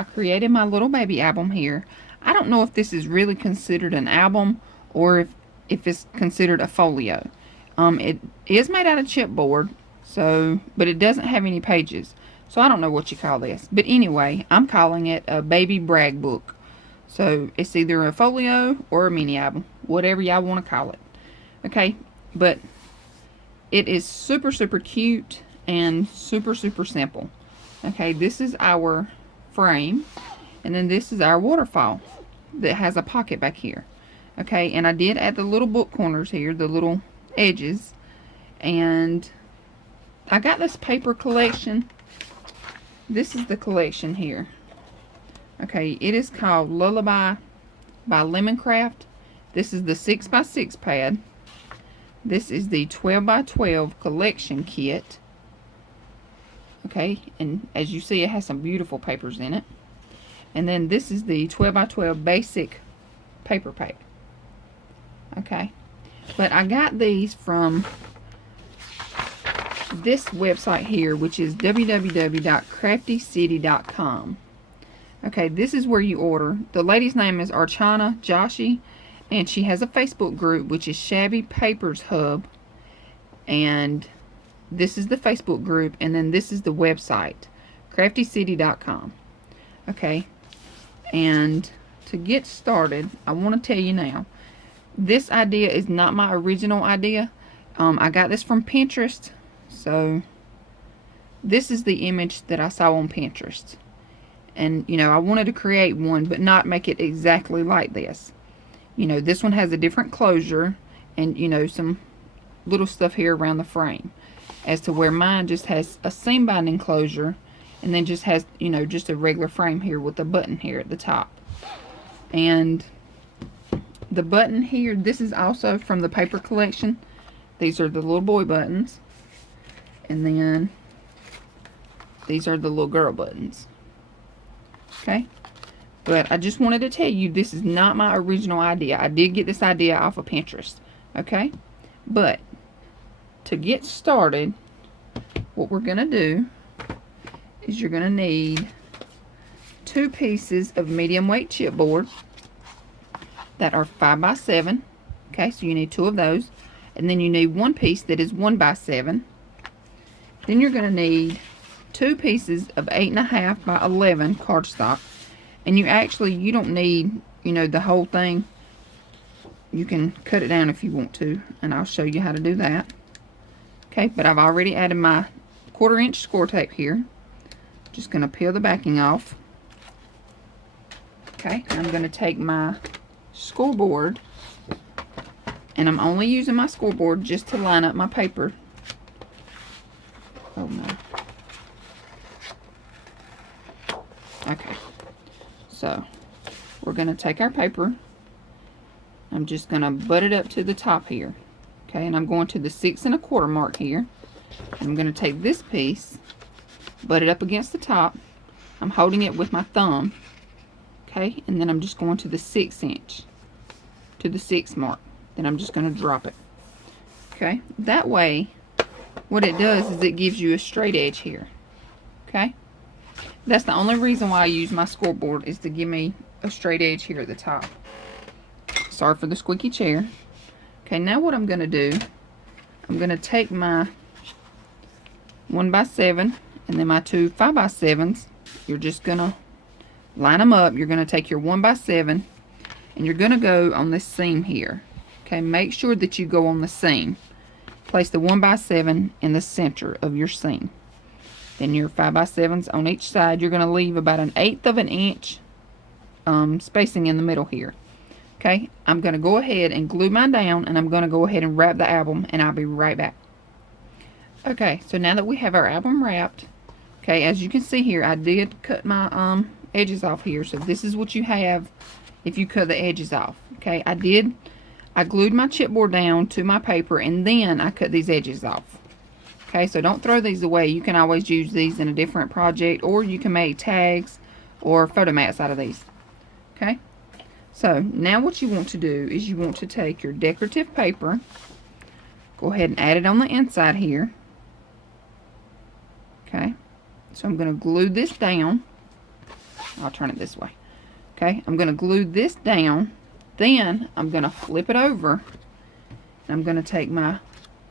I created my little baby album here. I don't know if this is really considered an album or if it's considered a folio. It is made out of chipboard, so, but it doesn't have any pages. So I don't know what you call this. But anyway, I'm calling it a baby brag book. So it's either a folio or a mini album, whatever y'all want to call it. Okay, but it is super, super cute and super, super simple. Okay, this is our frame, and then this is our waterfall that has a pocket back here. Okay, and I did add the little book corners here, the little edges, and I got this paper collection. This is the collection here. Okay, it is called Lullaby by Lemoncraft. This is the 6x6 pad. This is the 12x12 collection kit. Okay, and as you see, it has some beautiful papers in it. And then this is the 12x12 basic paper pack. Okay, but I got these from this website here, which is www.craftycity.com. Okay, this is where you order. The lady's name is Archana Joshi, and she has a Facebook group, which is Shabby Papers Hub. And this is the Facebook group, and then this is the website, craftycity.com. Okay, and to get started, I want to tell you now, this idea is not my original idea. I got this from Pinterest. So this is the image that I saw on Pinterest. And, you know, I wanted to create one, but not make it exactly like this. You know, this one has a different closure and, you know, some little stuff here around the frame. As to where mine just has a seam binding closure and then just has, you know, just a regular frame here with a button here at the top. And the button here, this is also from the paper collection. These are the little boy buttons. And then these are the little girl buttons. Okay, but I just wanted to tell you, this is not my original idea. I did get this idea off of Pinterest. Okay, but to get started, what we're gonna do is you're gonna need 2 pieces of medium weight chipboard that are 5x7. Okay, so you need 2 of those, and then you need 1 piece that is 1x7. Then you're gonna need 2 pieces of 8.5 by 11 cardstock, and you don't need, you know, the whole thing. You can cut it down if you want to, and I'll show you how to do that. Okay, but I've already added my 1/4 inch score tape here. Just gonna peel the backing off. Okay, I'm gonna take my scoreboard, and I'm only using my scoreboard just to line up my paper. Oh no. Okay, so we're going to take our paper. I'm just going to butt it up to the top here. Okay, and I'm going to the 6 1/4 mark here. I'm going to take this piece, butt it up against the top. I'm holding it with my thumb. Okay, and then I'm just going to the 6 inch, to the 6 mark. Then I'm just going to drop it. Okay, that way, what it does is it gives you a straight edge here. Okay. That's the only reason why I use my scoreboard, is to give me a straight edge here at the top. Sorry for the squeaky chair. Okay, now what I'm going to do, I'm going to take my 1x7 and then my 2 5x7s. You're just going to line them up. You're going to take your 1x7 and you're going to go on this seam here. Okay, make sure that you go on the seam. Place the 1x7 in the center of your seam. Then your 5x7s on each side. You're going to leave about 1/8 of an inch spacing in the middle here. Okay, I'm going to go ahead and glue mine down, and I'm going to go ahead and wrap the album, and I'll be right back. Okay, so now that we have our album wrapped, okay, as you can see here, I did cut my edges off here. So this is what you have if you cut the edges off. Okay, I glued my chipboard down to my paper, and then I cut these edges off. Okay, so don't throw these away. You can always use these in a different project, or you can make tags or photo mats out of these. Okay, so now what you want to do is you want to take your decorative paper, go ahead and add it on the inside here. Okay, so I'm going to glue this down. I'll turn it this way. Okay, I'm going to glue this down. Then I'm going to flip it over. And I'm going to take my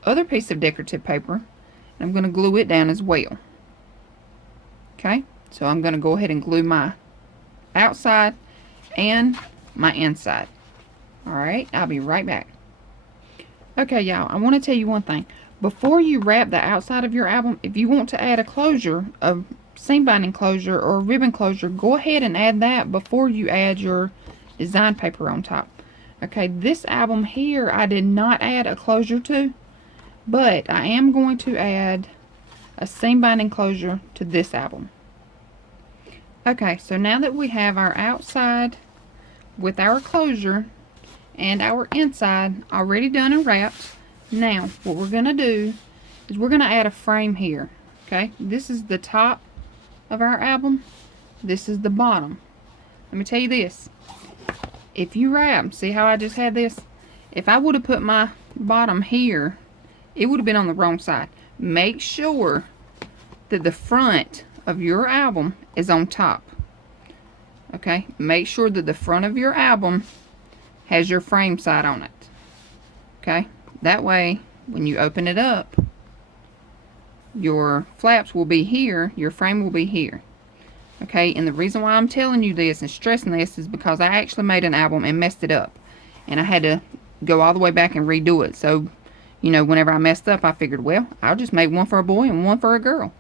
other piece of decorative paper and I'm going to glue it down as well. Okay, so I'm going to go ahead and glue my outside and my inside. Alright, I'll be right back. Okay, y'all, I want to tell you one thing. Before you wrap the outside of your album, if you want to add a closure, a seam binding closure or a ribbon closure, go ahead and add that before you add your design paper on top. Okay, this album here I did not add a closure to, but I am going to add a seam binding closure to this album. Okay, so now that we have our outside with our closure and our inside already done and wrapped, now what we're going to do is we're going to add a frame here. Okay, this is the top of our album, this is the bottom. Let me tell you this, if you wrap, see how I just had this, if I would have put my bottom here, it would have been on the wrong side. Make sure that the front of your album is on top. Okay, make sure that the front of your album has your frame side on it. Okay, that way when you open it up, your flaps will be here, your frame will be here. Okay, and the reason why I'm telling you this and stressing this is because I actually made an album and messed it up, and I had to go all the way back and redo it. So, you know, whenever I messed up, I figured, well, I'll just make one for a boy and one for a girl.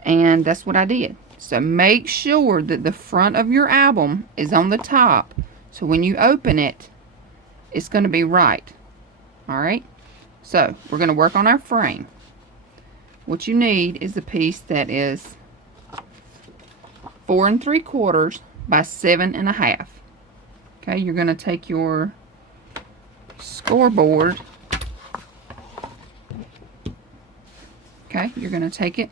And that's what I did. So make sure that the front of your album is on the top, so when you open it, it's going to be right. Alright, so we're going to work on our frame. What you need is a piece that is 4 3/4 by 7 1/2. Okay, you're going to take your scoreboard. Okay, you're going to take it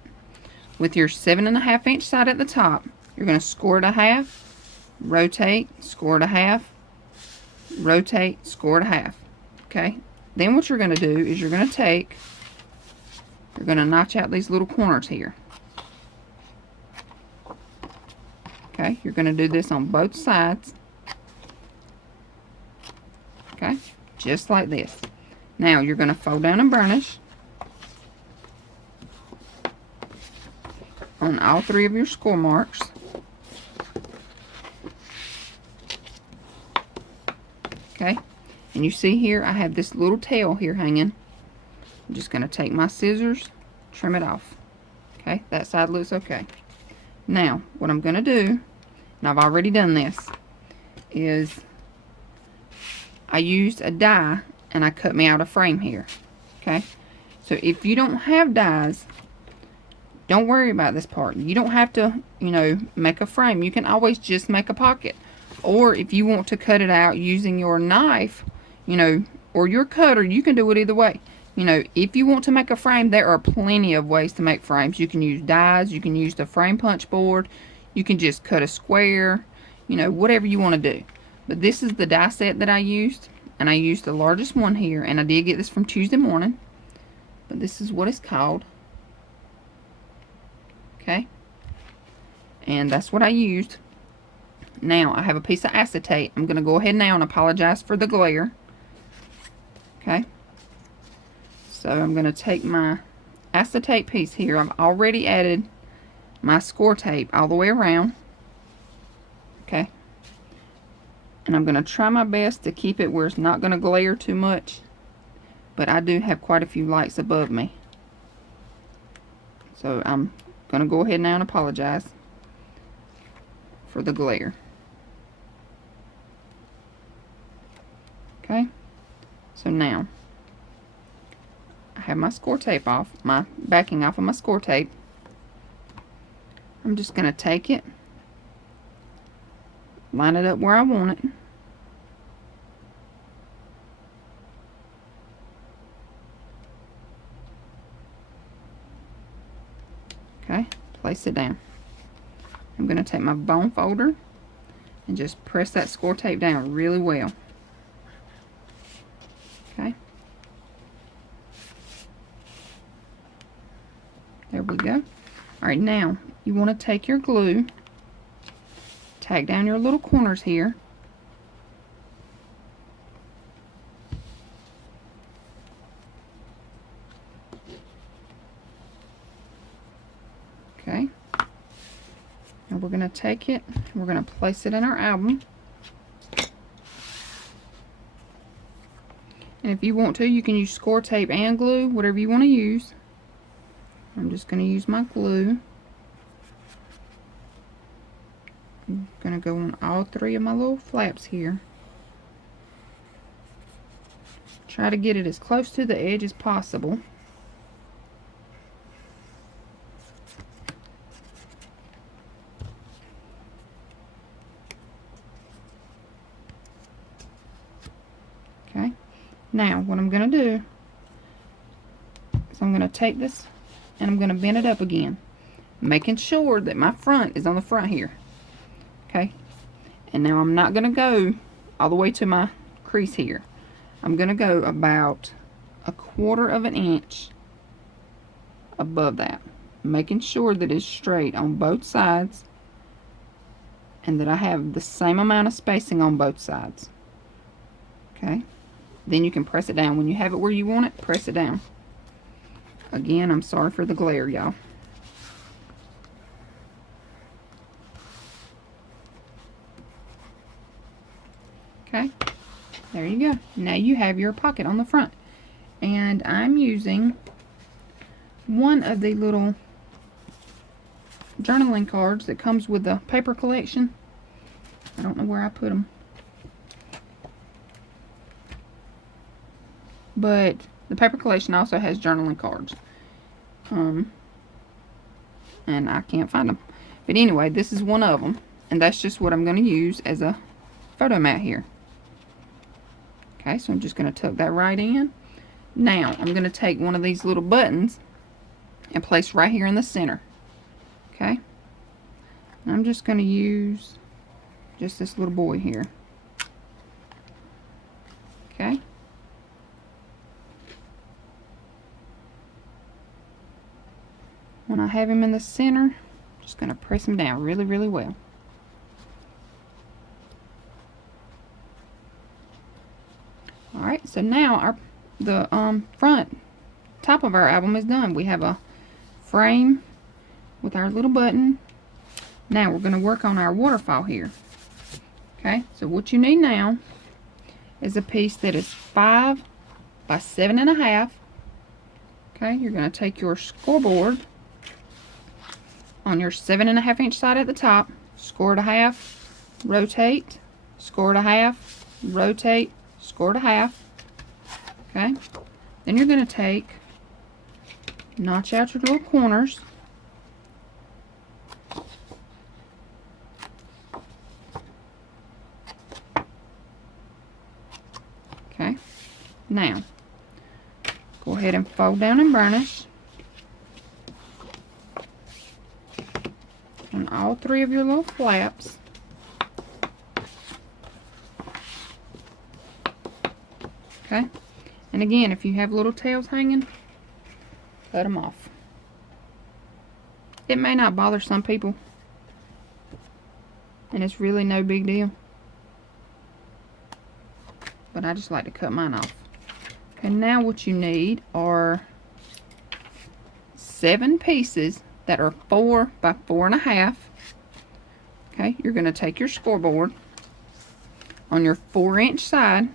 with your 7 1/2 inch side at the top. You're going to score it a half, rotate, score it a half, rotate, score it a half. Okay, then what you're going to do is you're going to notch out these little corners here. Okay, you're going to do this on both sides. Okay, just like this. Now you're going to fold down and burnish on all 3 of your score marks. Okay, and you see here I have this little tail here hanging. I'm just going to take my scissors, trim it off. Okay, that side looks okay. Now what I'm going to do, and I've already done this, is I used a die and I cut me out a frame here. Okay, so if you don't have dies, don't worry about this part. You don't have to, you know, make a frame. You can always just make a pocket. Or if you want to cut it out using your knife, you know, or your cutter, you can do it either way. You know, if you want to make a frame, there are plenty of ways to make frames. You can use dies, you can use the frame punch board, you can just cut a square, you know, whatever you want to do. But this is the die set that I used, and I used the largest one here, and I did get this from Tuesday Morning. But this is what it's called. Okay, and that's what I used. Now I have a piece of acetate. I'm going to go ahead now and apologize for the glare. Okay, so I'm going to take my acetate piece here. I've already added my score tape all the way around. Okay, and I'm going to try my best to keep it where it's not going to glare too much, but I do have quite a few lights above me, so I'm going to go ahead now and apologize for the glare. Okay, so now I have my score tape off, my backing off of my score tape. I'm just going to take it, line it up where I want it. Okay, place it down. I'm going to take my bone folder and just press that score tape down really well. Okay, there we go. Alright, now you want to take your glue tack down your little corners here. Okay. And we're going to take it, we're going to place it in our album. And if you want to, you can use score tape and glue, whatever you want to use. I'm just going to use my glue. I'm going to go on all 3 of my little flaps here. Try to get it as close to the edge as possible. Okay. Now, what I'm going to do is I'm going to take this and I'm going to bend it up again, making sure that my front is on the front here. Okay. And now I'm not going to go all the way to my crease here. I'm going to go about 1/4 of an inch above that, making sure that it's straight on both sides and that I have the same amount of spacing on both sides. Okay. Then you can press it down. When you have it where you want it, press it down. Again, I'm sorry for the glare, y'all. Okay, there you go. Now you have your pocket on the front. And I'm using one of the little journaling cards that comes with the paper collection. I don't know where I put them. But the paper collection also has journaling cards. And I can't find them. But anyway, this is one of them. And that's just what I'm going to use as a photo mat here. Okay, so I'm just going to tuck that right in. Now, I'm going to take one of these little buttons and place right here in the center. Okay. And I'm just going to use just this little boy here. Okay. When I have him in the center, I'm just going to press him down really, really well. Alright, so now the front top of our album is done. We have a frame with our little button. Now we're going to work on our waterfall here. Okay, so what you need now is a piece that is 5 by 7.5. Okay, you're going to take your scoreboard on your 7.5 inch side at the top, score it a half, rotate, score it a half, rotate, score it a half. Okay, then you're going to take, notch out your little corners. Okay, now go ahead and fold down and burnish on all 3 of your little flaps. Okay, and again, if you have little tails hanging, cut them off. It may not bother some people, and it's really no big deal, but I just like to cut mine off. Okay, now what you need are 7 pieces that are 4 by 4.5. Okay, you're going to take your scoreboard on your 4-inch side.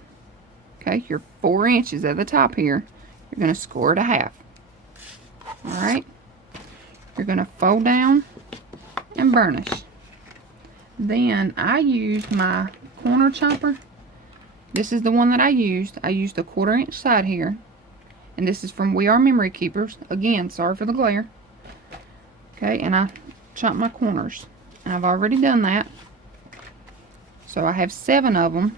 Okay, your 4 inches at the top here, you're going to score it a half. Alright, you're going to fold down and burnish. Then I used my corner chopper. This is the one that I used. I used a 1/4 inch side here. And this is from We Are Memory Keepers. Again, sorry for the glare. Okay, and I chopped my corners. And I've already done that. So I have 7 of them.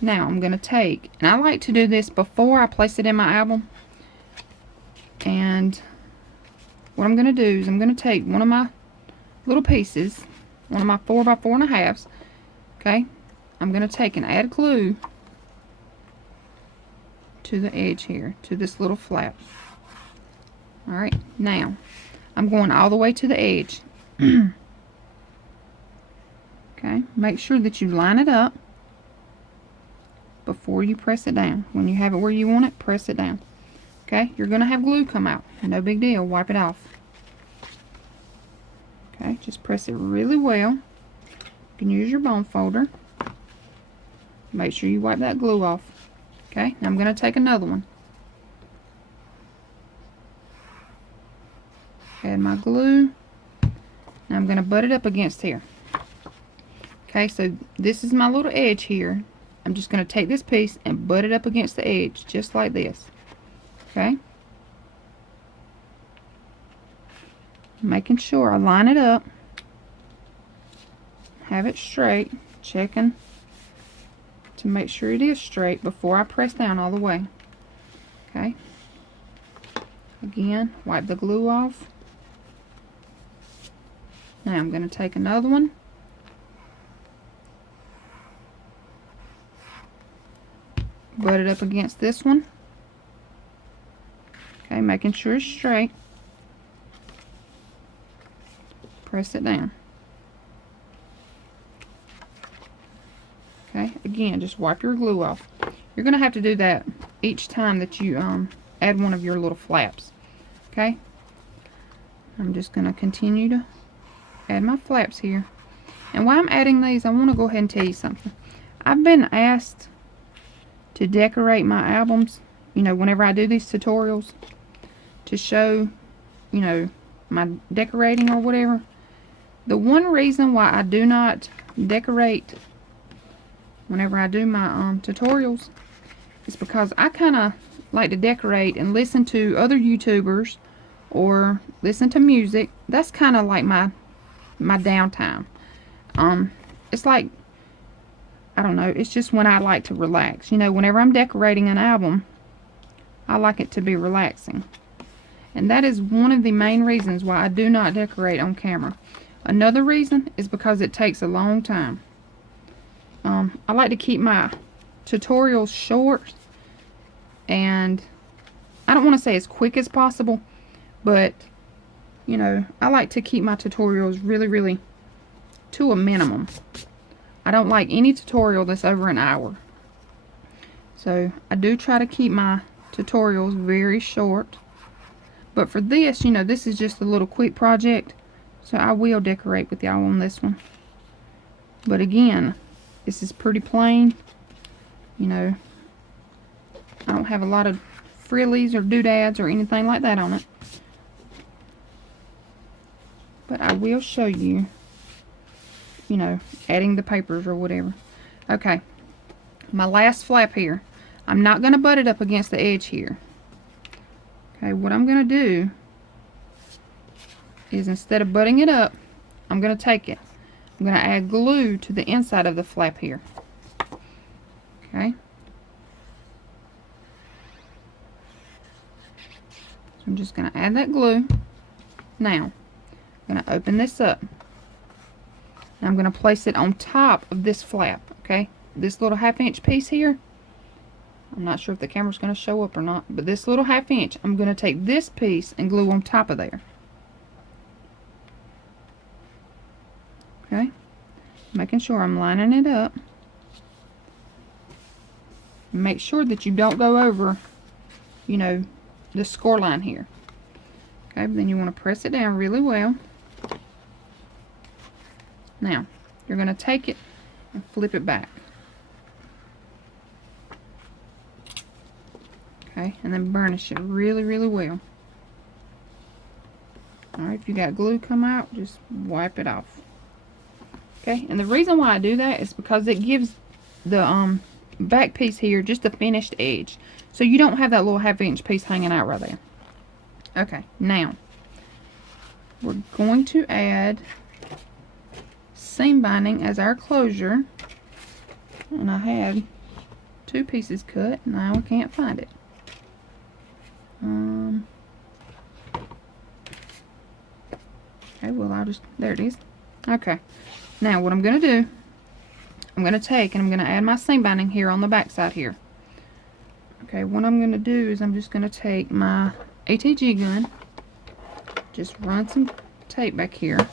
Now I'm going to take, and I like to do this before I place it in my album. And what I'm going to do is I'm going to take one of my little pieces, one of my 4 by 4.5s. Okay, I'm going to take and add glue to the edge here, to this little flap. Alright, now I'm going all the way to the edge. Okay, make sure that you line it up before you press it down. When you have it where you want it, press it down. Okay, you're going to have glue come out. No big deal, wipe it off. Okay, just press it really well. You can use your bone folder. Make sure you wipe that glue off. Okay, now I'm going to take another one. Add my glue. Now I'm going to butt it up against here. Okay, so this is my little edge here. I'm just going to take this piece and butt it up against the edge, just like this. Okay. Making sure I line it up. Have it straight. Checking to make sure it is straight before I press down all the way. Okay. Again, wipe the glue off. Now I'm going to take another one. Butt it up against this one. Okay, making sure it's straight. Press it down. Okay, again, just wipe your glue off. You're going to have to do that each time that you add one of your little flaps. Okay, I'm just going to continue to add my flaps here. And while I'm adding these, I want to go ahead and tell you something. I've been asked to decorate my albums, you know, whenever I do these tutorials, to show, you know, my decorating or whatever. The one reason why I do not decorate whenever I do my tutorials is because I kind of like to decorate and listen to other YouTubers or listen to music. That's kind of like my downtime. It's like, I don't know, it's just when I like to relax. You know, whenever I'm decorating an album, I like it to be relaxing. And that is one of the main reasons why I do not decorate on camera. Another reason is because it takes a long time. I like to keep my tutorials short, and I don't want to say as quick as possible, but you know, I like to keep my tutorials really to a minimum. I don't like any tutorial that's over an hour. So I do try to keep my tutorials very short. But for this, you know, this is just a little quick project, so I will decorate with y'all on this one. But again, this is pretty plain. You know, I don't have a lot of frillies or doodads or anything like that on it. But I will show you, you know, adding the papers or whatever. Okay, my last flap here. I'm not going to butt it up against the edge here. Okay, what I'm going to do is, instead of butting it up, I'm going to take it. I'm going to add glue to the inside of the flap here. Okay. So I'm just going to add that glue. Now, I'm going to open this up. Now I'm going to place it on top of this flap. Okay. This little 1/2 inch piece here. I'm not sure if the camera's going to show up or not, but this little 1/2 inch, I'm going to take this piece and glue on top of there. Okay, making sure I'm lining it up. Make sure that you don't go over, you know, the score line here. Okay, but then you want to press it down really well. Now, you're going to take it and flip it back. Okay, and then burnish it really well. Alright, if you got glue come out, just wipe it off. Okay, and the reason why I do that is because it gives the back piece here just a finished edge. So you don't have that little 1/2 inch piece hanging out right there. Okay, now we're going to add seam binding as our closure. And I had 2 pieces cut. Now I can't find it. Okay, well I'll just, there it is. Okay, now what I'm going to do, I'm going to take and I'm going to add my seam binding here on the back side here. Okay, what I'm going to do is I'm just going to take my ATG gun, just run some tape back here,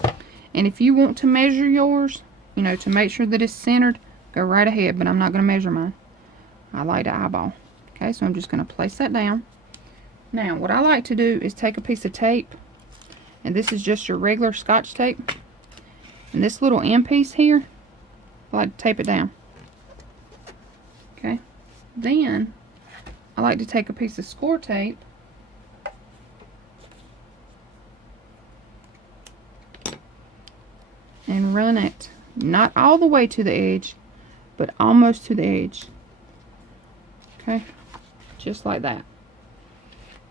and if you want to measure yours, you know, to make sure that it's centered, go right ahead, but I'm not going to measure mine. I like to eyeball. Okay, so I'm just going to place that down. Now, what I like to do is take a piece of tape, and this is just your regular Scotch tape, and this little end piece here, I like to tape it down. Okay, then I like to take a piece of score tape and run it not all the way to the edge, but almost to the edge. Okay, just like that.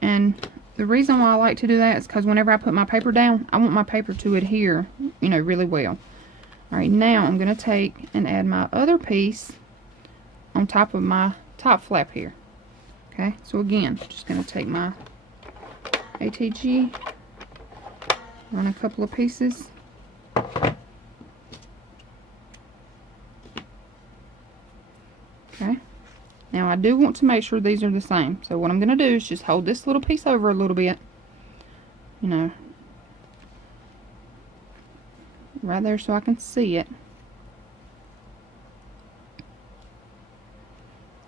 And the reason why I like to do that is because whenever I put my paper down, I want my paper to adhere, you know, really well. Alright, now I'm going to take and add my other piece on top of my top flap here. Okay, so again, just going to take my ATG, run a couple of pieces. Okay, now I do want to make sure these are the same. So what I'm going to do is just hold this little piece over a little bit, you know, right there so I can see it.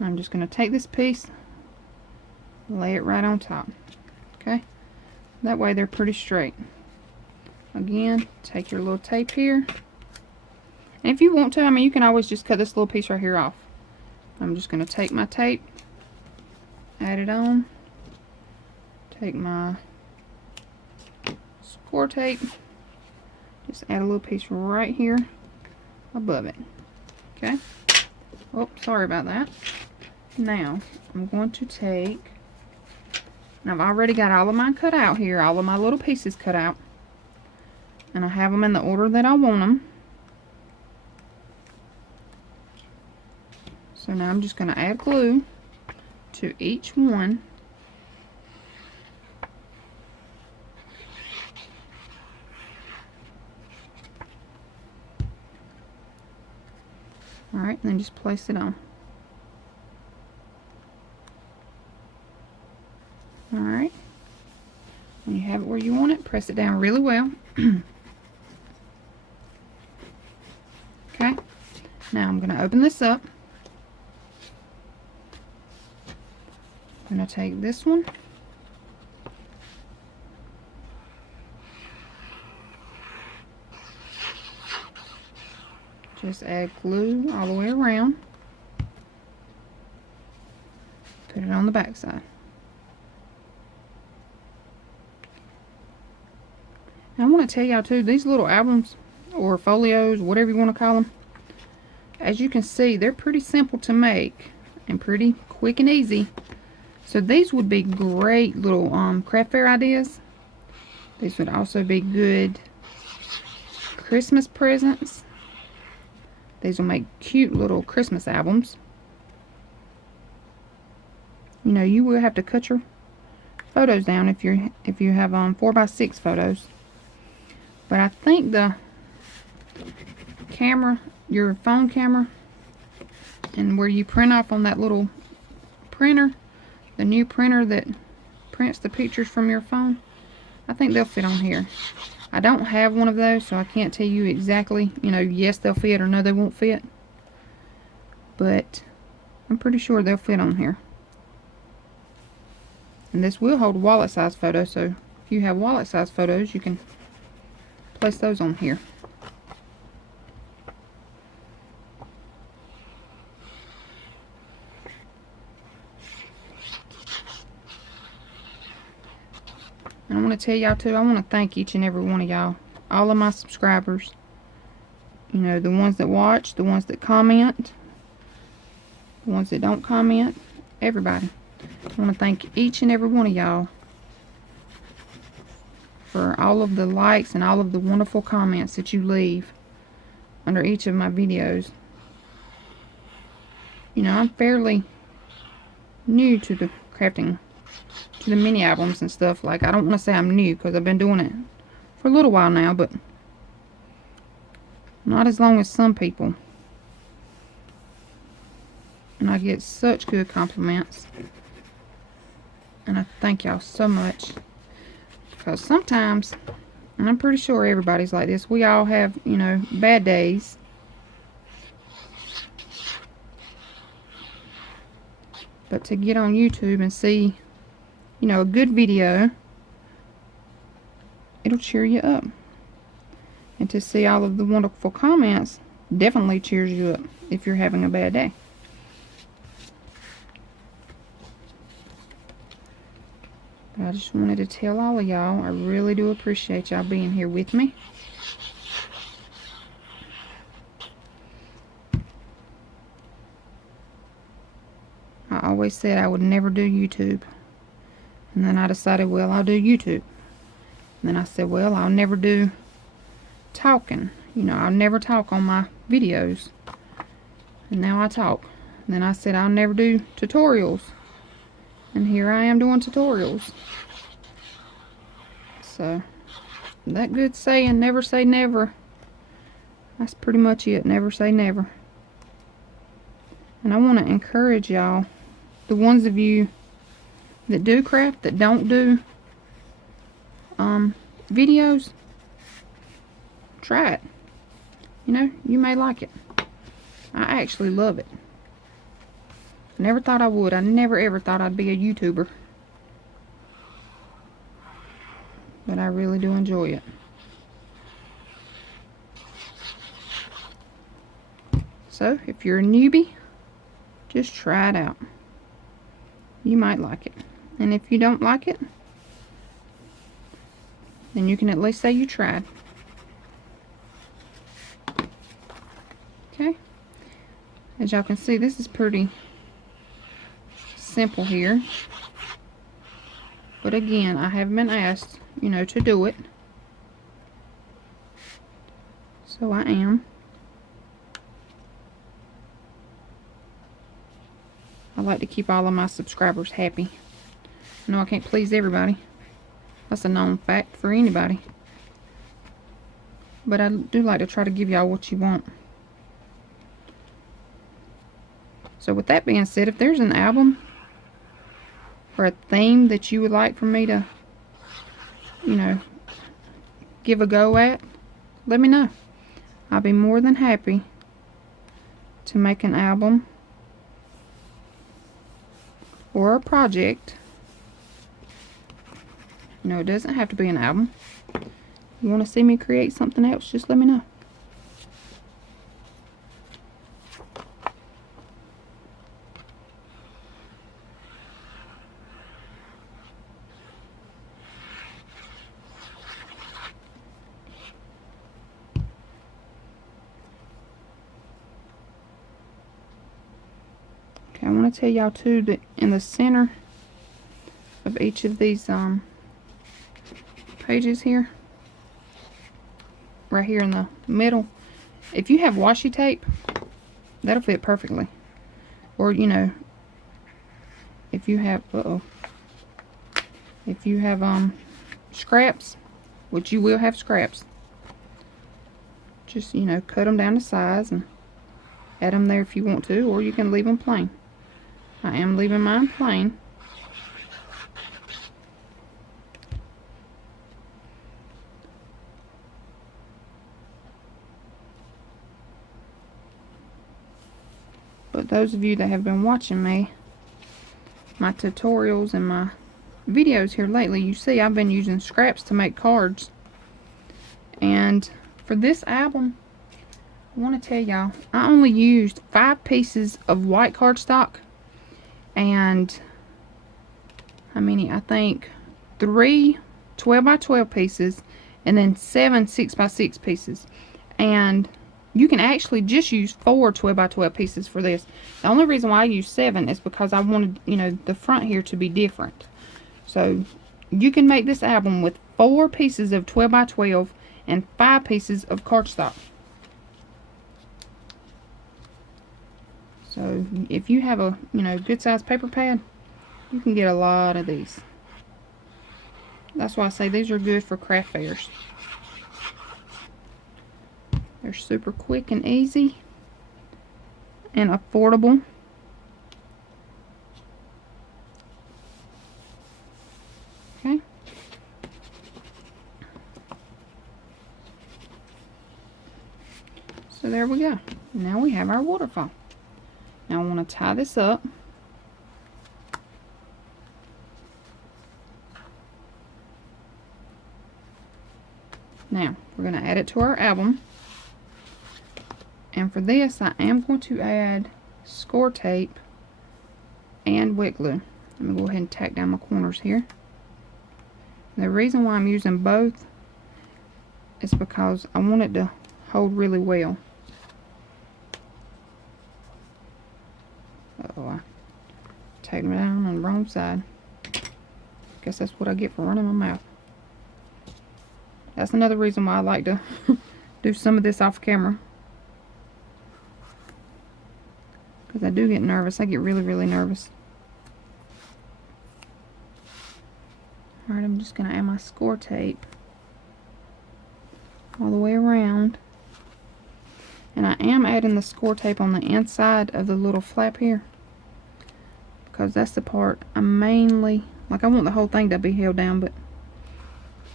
I'm just going to take this piece, lay it right on top. Okay, that way they're pretty straight. Again, take your little tape here, and if you want to, I mean, you can always just cut this little piece right here off. I'm just going to take my tape, add it on, take my score tape, just add a little piece right here above it. Okay, oh, sorry about that. Now I'm going to take, and I've already got all of mine cut out here, all of my little pieces cut out, and I have them in the order that I want them. So now I'm just going to add glue to each one. Alright, and then just place it on. Alright, when you have it where you want it, press it down really well. Okay, now I'm going to open this up. I'm going to take this one, just add glue all the way around, put it on the back side. Now I want to tell y'all too, these little albums or folios, whatever you want to call them, as you can see, they're pretty simple to make and pretty quick and easy. So these would be great little craft fair ideas. These would also be good Christmas presents. These will make cute little Christmas albums. You know, you will have to cut your photos down if you have 4x6 photos. But I think the camera, your phone camera, and where you print off on that little printer, the new printer that prints the pictures from your phone, I think they'll fit on here. I don't have one of those, so I can't tell you exactly, you know, yes they'll fit or no they won't fit. But I'm pretty sure they'll fit on here. And this will hold wallet size photos, so if you have wallet size photos, you can place those on here. And I want to tell y'all too, I want to thank each and every one of y'all, all of my subscribers, you know, the ones that watch, the ones that comment, the ones that don't comment, everybody. I want to thank each and every one of y'all for all of the likes and all of the wonderful comments that you leave under each of my videos. You know, I'm fairly new to the crafting, to the mini albums and stuff. Like, I don't want to say I'm new because I've been doing it for a little while now, but not as long as some people. And I get such good compliments, and I thank y'all so much, because sometimes, and I'm pretty sure everybody's like this, we all have, you know, bad days, But to get on YouTube and see, you know, a good video, it'll cheer you up. And to see all of the wonderful comments definitely cheers you up if you're having a bad day. But I just wanted to tell all of y'all, I really do appreciate y'all being here with me. I always said I would never do YouTube. And then I decided, well, I'll do YouTube. And then I said, well, I'll never do talking. You know, I'll never talk on my videos. And now I talk. And then I said, I'll never do tutorials. And here I am doing tutorials. So, that good saying, never say never. That's pretty much it. Never say never. And I want to encourage y'all, the ones of you that do craft, that don't do videos, try it. You know, you may like it. I actually love it. I never thought I would. I never ever thought I'd be a YouTuber. But I really do enjoy it. So, if you're a newbie, just try it out. You might like it. And if you don't like it, then you can at least say you tried. Okay? As y'all can see, this is pretty simple here. But again, I have been asked, you know, to do it. So I am. I like to keep all of my subscribers happy. I know I can't please everybody. That's a known fact for anybody. But I do like to try to give y'all what you want. So with that being said, if there's an album or a theme that you would like for me to, you know, give a go at, let me know. I'll be more than happy to make an album or a project. You know, it doesn't have to be an album. You want to see me create something else, just let me know. Okay, I want to tell y'all too that in the center of each of these pages here, right here in the middle, if you have washi tape, that'll fit perfectly. Or, you know, if you have if you have scraps, which you will have scraps, just, you know, cut them down to size and add them there if you want to, or you can leave them plain. I am leaving mine plain. But those of you that have been watching me, my tutorials and my videos here lately, you see I've been using scraps to make cards. And for this album, I want to tell y'all, I only used 5 pieces of white cardstock and how many? I think 3 12x12 pieces and then 7 6x6 pieces. And you can actually just use 4 12x12 pieces for this. The only reason why I use 7 is because I wanted, you know, the front here to be different. So you can make this album with 4 pieces of 12x12 and 5 pieces of cardstock. So if you have a, you know, good sized paper pad, you can get a lot of these. That's why I say these are good for craft fairs. They're super quick and easy and affordable. Okay. So there we go. Now we have our waterfall. Now I want to tie this up Now, we're going to add it to our album. And for this, I am going to add score tape and wet glue. Let me go ahead and tack down my corners here. The reason why I'm using both is because I want it to hold really well. Uh-oh, I tacked it down on the wrong side. Guess that's what I get for running my mouth. That's another reason why I like to do some of this off camera. Because I do get nervous. I get really, really nervous. Alright, I'm just going to add my score tape all the way around. And I am adding the score tape on the inside of the little flap here. Because that's the part I mainly, like, I want the whole thing to be held down, but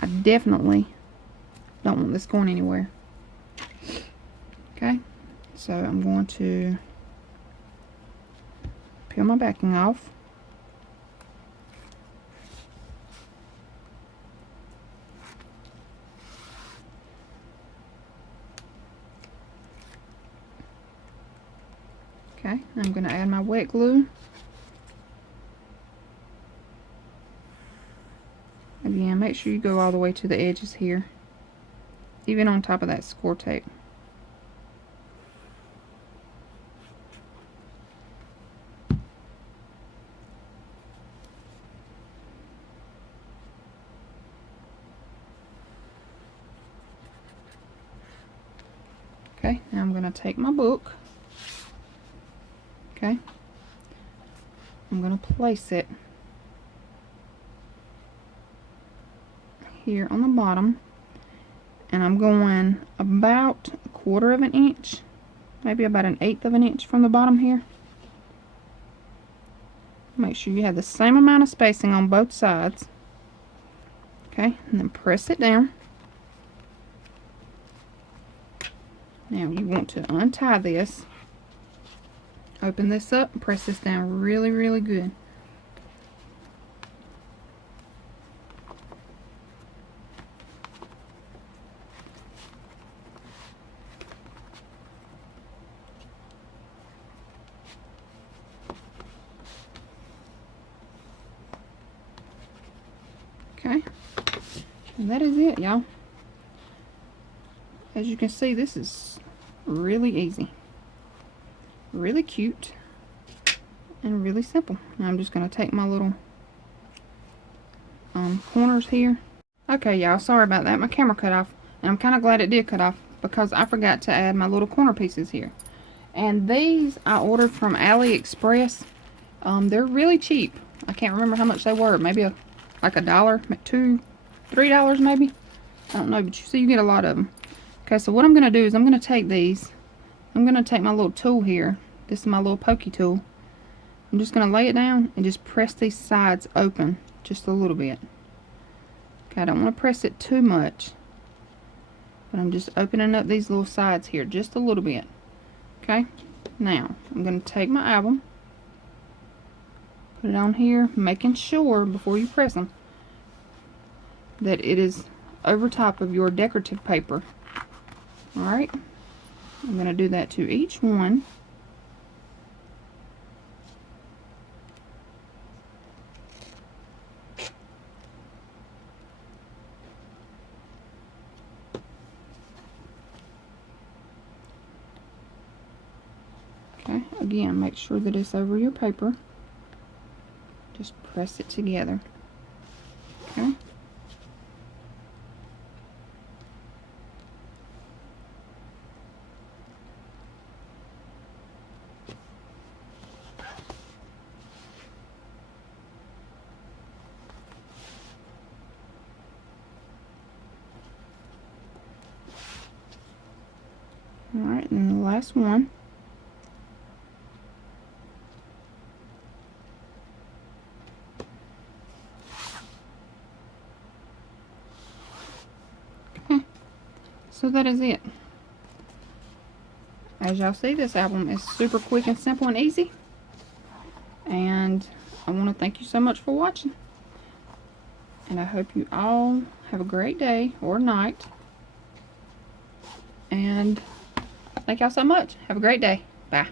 I definitely don't want this going anywhere. Okay, so I'm going to peel my backing off. Okay, I'm going to add my wet glue. Again, make sure you go all the way to the edges here, even on top of that score tape. Okay, now I'm going to take my book. Okay, I'm going to place it here on the bottom, and I'm going about 1/4 of an inch, maybe about 1/8 of an inch from the bottom here. Make sure you have the same amount of spacing on both sides. Okay, and then press it down. Now you want to untie this. Open this up and press this down really, really good. Okay, and that is it, y'all. As you can see, this is really easy. Really cute and really simple. Now I'm just going to take my little corners here. Okay, y'all, sorry about that. My camera cut off, and I'm kind of glad it did cut off because I forgot to add my little corner pieces here. And these I ordered from AliExpress. They're really cheap. I can't remember how much they were. Maybe like $1, $2, $3 maybe. I don't know, but you see you get a lot of them. Okay, so what I'm going to do is I'm going to take these. I'm going to take my little tool here. This is my little pokey tool. I'm just going to lay it down and just press these sides open just a little bit. Okay, I don't want to press it too much, but I'm just opening up these little sides here just a little bit. Okay, now I'm going to take my album, put it on here, making sure before you press them that it is over top of your decorative paper. Alright, I'm going to do that to each one. Okay, again, make sure that it's over your paper. Just press it together. Okay. Alright, and then the last one. Okay, so that is it. As y'all see, this album is super quick and simple and easy. And I want to thank you so much for watching. And I hope you all have a great day or night. And thank y'all so much. Have a great day. Bye.